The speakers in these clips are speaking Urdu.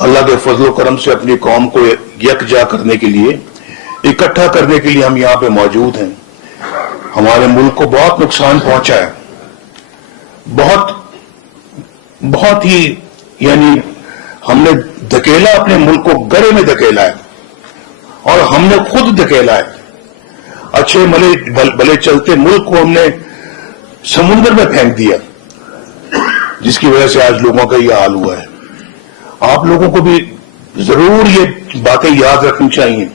اللہ کے فضل و کرم سے اپنی قوم کو یکجا کرنے کے لیے، اکٹھا کرنے کے لیے ہم یہاں پہ موجود ہیں۔ ہمارے ملک کو بہت نقصان پہنچا ہے، بہت ہی، یعنی ہم نے دھکیلا، اپنے ملک کو گڑھے میں دھکیلا ہے، اور ہم نے خود دھکیلا ہے۔ اچھے بھلے چلتے ملک کو ہم نے سمندر میں پھینک دیا، جس کی وجہ سے آج لوگوں کا یہ حال ہوا ہے۔ آپ لوگوں کو بھی ضرور یہ باتیں یاد رکھنی چاہیے،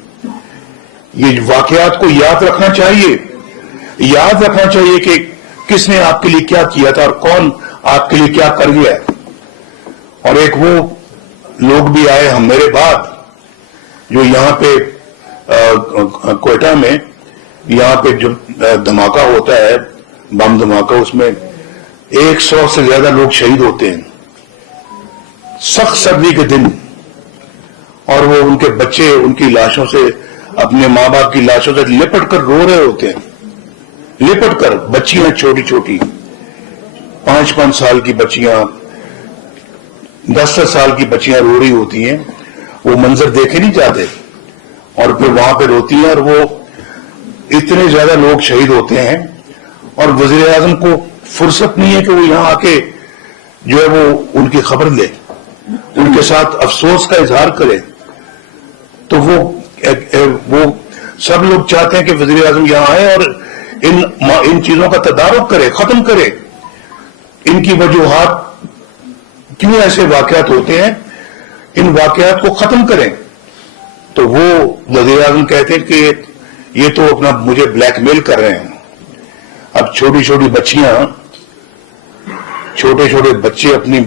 یہ واقعات کو یاد رکھنا چاہیے کہ کس نے آپ کے لیے کیا کیا تھا اور کون آپ کے لیے کیا کر گیا ہے۔ اور ایک وہ لوگ بھی آئے ہم میرے بعد، جو یہاں پہ کوئٹہ میں یہاں پہ جو دھماکہ ہوتا ہے، بم دھماکہ، اس میں 100 سے زیادہ لوگ شہید ہوتے ہیں، سخت سردی کے دن، اور وہ ان کے بچے ان کی لاشوں سے، اپنے ماں باپ کی لاشوں سے لپٹ کر رو رہے ہوتے ہیں، لپٹ کر، بچیاں چھوٹی چھوٹی 5-5 سال کی بچیاں، 10 سال کی بچیاں رو رہی ہوتی ہیں۔ وہ منظر دیکھے نہیں جاتے، اور پھر وہاں پہ روتی ہیں، اور وہ اتنے زیادہ لوگ شہید ہوتے ہیں، اور وزیر اعظم کو فرصت نہیں ہے کہ وہ یہاں آ کے جو ہے وہ ان کی خبر لے، ان کے ساتھ افسوس کا اظہار کرے۔ تو وہ سب لوگ چاہتے ہیں کہ وزیر اعظم یہاں آئے اور ان چیزوں کا تدارک کرے، ختم کرے، ان کی وجوہات کیوں ایسے واقعات ہوتے ہیں، ان واقعات کو ختم کریں۔ تو وہ وزیر اعظم کہتے ہیں کہ یہ تو اپنا مجھے بلیک میل کر رہے ہیں۔ اب چھوٹی چھوٹی بچیاں، چھوٹے چھوٹے بچے اپنی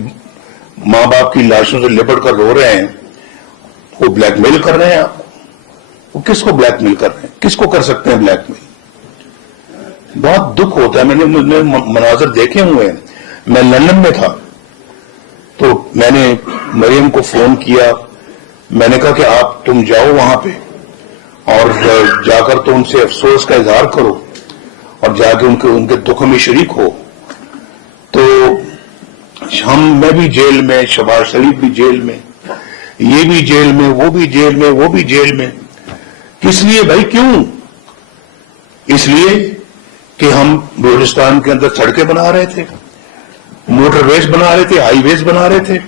ماں باپ کی لاشوں سے لپٹ کر رو رہے ہیں، وہ بلیک میل کر رہے ہیں۔ آپ وہ کس کو بلیک میل کر رہے ہیں؟ کس کو کر سکتے ہیں بلیک میل؟ بہت دکھ ہوتا ہے۔ میں نے مناظر دیکھے ہوئے ہیں۔ میں لندن میں تھا تو میں نے مریم کو فون کیا، میں نے کہا کہ تم جاؤ وہاں پہ، اور جا کر تو ان سے افسوس کا اظہار کرو، اور جا کے ان کے دکھ میں شریک ہو۔ تو میں بھی جیل میں، شہباز شریف بھی جیل میں، یہ بھی جیل میں، وہ بھی جیل میں، وہ بھی جیل میں۔ کس لیے بھائی؟ کیوں؟ اس لیے کہ ہم بلوچستان کے اندر سڑکیں بنا رہے تھے، موٹر ویز بنا رہے تھے، ہائی ویز بنا رہے تھے۔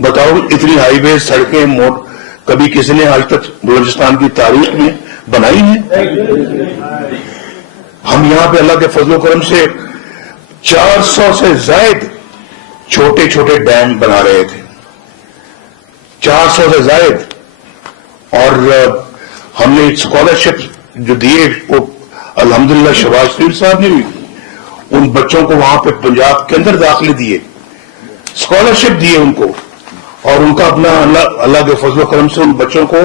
بتاؤ، اتنی ہائی ویز، سڑکیں کبھی کسی نے آج تک بلوچستان کی تاریخ میں بنائی ہیں؟ ہم یہاں پہ اللہ کے فضل و کرم سے 400 سے زائد چھوٹے چھوٹے ڈیم بنا رہے تھے، 400 سے زائد۔ اور ہم نے اسکالرشپ جو دیے، وہ الحمدللہ شہباز شریف صاحب نے بھی ان بچوں کو وہاں پہ پنجاب کے اندر داخلے دیے، اسکالرشپ دیے ان کو، اور ان کا اپنا اللہ کے فضل و کرم سے ان بچوں کو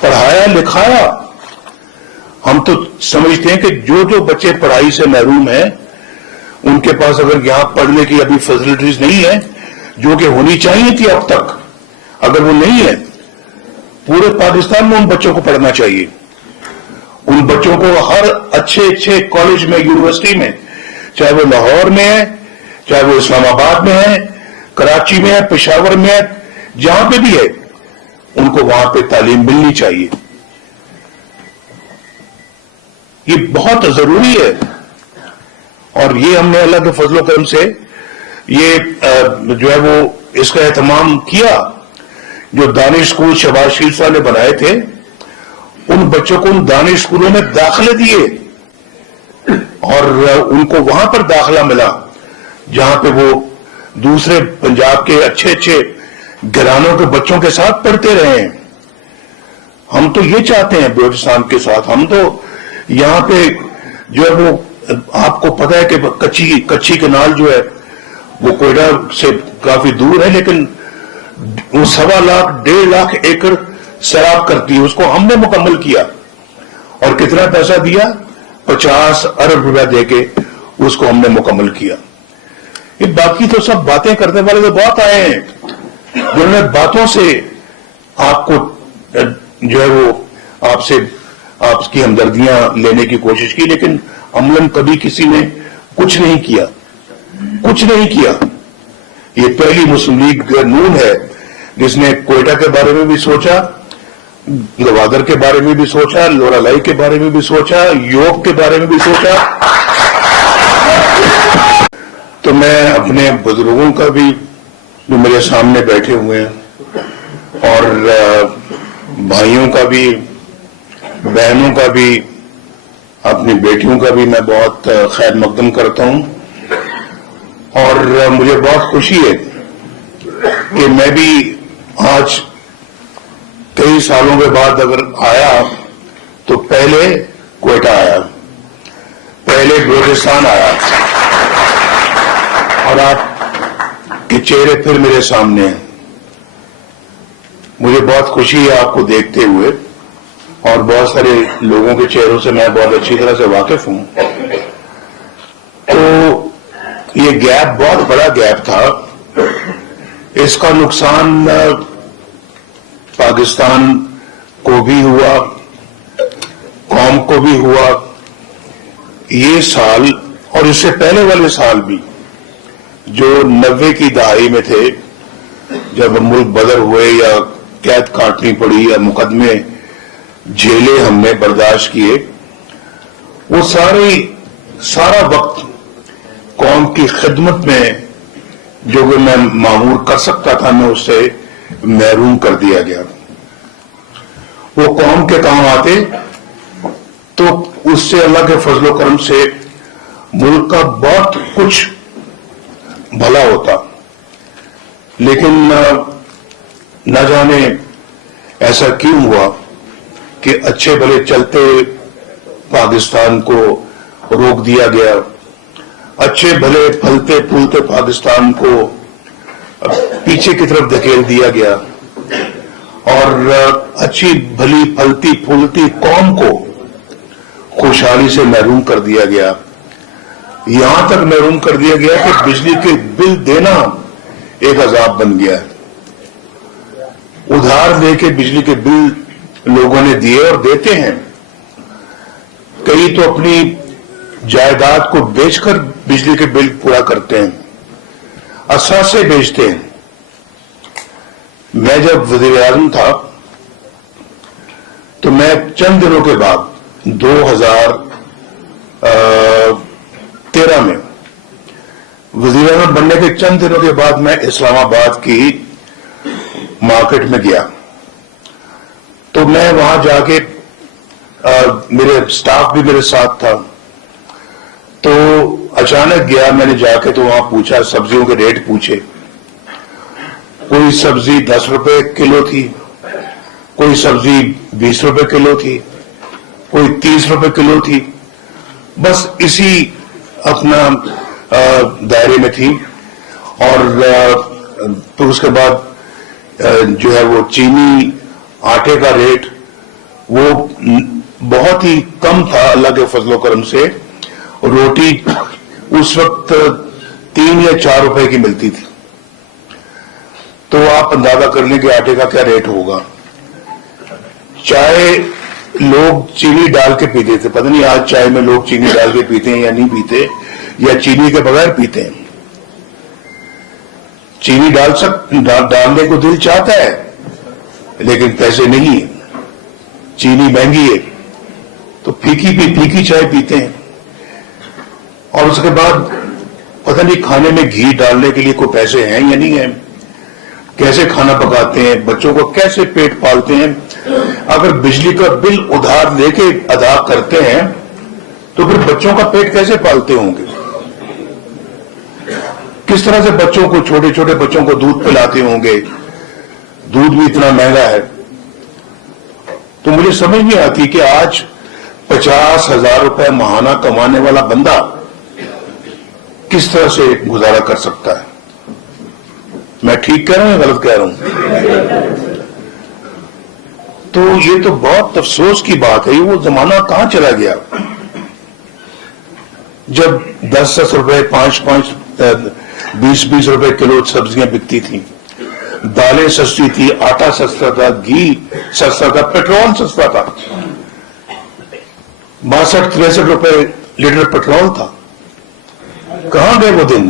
پڑھایا لکھایا۔ ہم تو سمجھتے ہیں کہ جو بچے پڑھائی سے محروم ہیں، ان کے پاس اگر یہاں پڑھنے کی ابھی فیسلٹیز نہیں ہے جو کہ ہونی چاہیے تھی اب تک، اگر وہ نہیں ہے، پورے پاکستان میں ان بچوں کو پڑھنا چاہیے۔ ان بچوں کو ہر اچھے کالج میں، یونیورسٹی میں، چاہے وہ لاہور میں ہے، چاہے وہ اسلام آباد میں ہے، کراچی میں ہے، پشاور میں ہے، جہاں پہ بھی ہے، ان کو وہاں پہ تعلیم ملنی چاہیے۔ یہ بہت ضروری ہے، اور یہ ہم نے اللہ کے فضل و کرم سے یہ جو ہے وہ اس کا اہتمام کیا۔ جو دانش اسکول شہباز شریف صاحب نے بنائے تھے، ان بچوں کو ان دانش اسکولوں میں داخلے دیے، اور ان کو وہاں پر داخلہ ملا جہاں پہ وہ دوسرے پنجاب کے اچھے گھرانوں کے بچوں کے ساتھ پڑھتے رہے ہیں۔ ہم تو یہ چاہتے ہیں بلوچستان کے ساتھ، ہم تو یہاں پہ جو ہے وہ، آپ کو پتہ ہے کہ کچھی کنال جو ہے وہ کوئٹہ سے کافی دور ہے، لیکن وہ 1.25 لاکھ 1.5 لاکھ ایکڑ سیراب کرتی ہے۔ اس کو ہم نے مکمل کیا، اور کتنا پیسہ دیا؟ 50 ارب روپیہ دے کے اس کو ہم نے مکمل کیا۔ یہ باقی تو سب باتیں کرنے والے تو بہت آئے ہیں، جنہوں نے باتوں سے آپ کو جو ہے وہ آپ کی ہمدردیاں لینے کی کوشش کی، لیکن عملاً کبھی کسی نے کچھ نہیں کیا۔ یہ پہلی مسلم لیگ نون ہے جس نے کوئٹہ کے بارے میں بھی سوچا، گوادر کے بارے میں بھی سوچا، لورالائی کے بارے میں بھی سوچا، یوگ کے بارے میں بھی سوچا. تو میں اپنے بزرگوں کا بھی جو میرے سامنے بیٹھے ہوئے ہیں اور بھائیوں کا بھی، بہنوں کا بھی، اپنی بیٹیوں کا بھی میں بہت خیر مقدم کرتا ہوں. اور مجھے بہت خوشی ہے کہ میں بھی آج کئی سالوں کے بعد اگر آیا تو پہلے کوئٹہ آیا، پہلے بلوچستان آیا، اور آپ کے چہرے پھر میرے سامنے ہیں. مجھے بہت خوشی ہے آپ کو دیکھتے ہوئے، اور بہت سارے لوگوں کے چہروں سے میں بہت اچھی طرح سے واقف ہوں. تو یہ گیپ بہت بڑا گیپ تھا. اس کا نقصان پاکستان کو بھی ہوا، قوم کو بھی ہوا. یہ سال اور اس سے پہلے والے سال بھی جو 90 کی دہائی میں تھے، جب ملک بدر ہوئے یا قید کاٹنی پڑی یا مقدمے جھیلے ہم نے برداشت کیے، وہ سارا وقت قوم کی خدمت میں جو کہ میں معمور کر سکتا تھا میں اس سے محروم کر دیا گیا. وہ قوم کے کام آتے تو اس سے اللہ کے فضل و کرم سے ملک کا بہت کچھ بھلا ہوتا. لیکن نہ جانے ایسا کیوں ہوا کہ اچھے بھلے چلتے پاکستان کو روک دیا گیا، اچھے بھلے پھلتے پھولتے پاکستان کو پیچھے کی طرف دھکیل دیا گیا، اور اچھی بھلی پھلتی پھولتی قوم کو خوشحالی سے محروم کر دیا گیا. یہاں تک محروم کر دیا گیا کہ بجلی کے بل دینا ایک عذاب بن گیا. ادھار لے کے بجلی کے بل لوگوں نے دیے اور دیتے ہیں. کئی تو اپنی جائیداد کو بیچ کر بجلی کے بل پورا کرتے ہیں، اثاثے بیچتے ہیں. میں جب وزیر اعظم تھا تو میں چند دنوں کے بعد 2013 میں وزیر اعظم بننے کے چند دنوں کے بعد میں اسلام آباد کی مارکیٹ میں گیا. تو میں وہاں جا کے میرے سٹاف بھی میرے ساتھ تھا. تو اچانک گیا، میں نے جا کے تو وہاں پوچھا، سبزیوں کے ریٹ پوچھے. کوئی سبزی 10 روپے کلو تھی، کوئی سبزی 20 روپے کلو تھی، کوئی 30 روپے کلو تھی. بس اسی اپنا دائرے میں تھی. اور پھر اس کے بعد جو ہے وہ چینی، آٹے کا ریٹ وہ بہت ہی کم تھا اللہ کے فضل و کرم سے. روٹی اس وقت 3 یا 4 روپے کی ملتی تھی. تو آپ اندازہ کر لیں کہ آٹے کا کیا ریٹ ہوگا. چائے لوگ چینی ڈال کے پیتے تھے. پتہ نہیں آج چائے میں لوگ چینی ڈال کے پیتے ہیں یا نہیں پیتے، یا چینی کے بغیر پیتے ہیں. چینی ڈالنے کو دل چاہتا ہے لیکن پیسے نہیں ہیں، چینی مہنگی ہے، تو پھیکی چائے پیتے ہیں. اور اس کے بعد پتہ نہیں کھانے میں گھی ڈالنے کے لیے کوئی پیسے ہیں یا نہیں ہیں، کیسے کھانا پکاتے ہیں، بچوں کو کیسے پیٹ پالتے ہیں. اگر بجلی کا بل ادھار لے کے ادا کرتے ہیں تو پھر بچوں کا پیٹ کیسے پالتے ہوں گے؟ کس طرح سے بچوں کو، چھوٹے چھوٹے بچوں کو دودھ پلاتے ہوں گے؟ دودھ بھی اتنا مہنگا ہے. تو مجھے سمجھ نہیں آتی کہ آج 50,000 روپے ماہانہ کمانے والا بندہ کس طرح سے گزارا کر سکتا ہے. میں ٹھیک کہہ رہا ہوں یا غلط کہہ رہا ہوں؟ تو یہ تو بہت افسوس کی بات ہے. وہ زمانہ کہاں چلا گیا جب 10 روپے، 5 20 روپے کلو سبزیاں بکتی تھیں، دالیں سستی تھی، آٹا سستا تھا، گھی سستا تھا، پیٹرول سستا تھا. 62-63 روپے لیٹر پیٹرول تھا. کہاں گئے وہ دن؟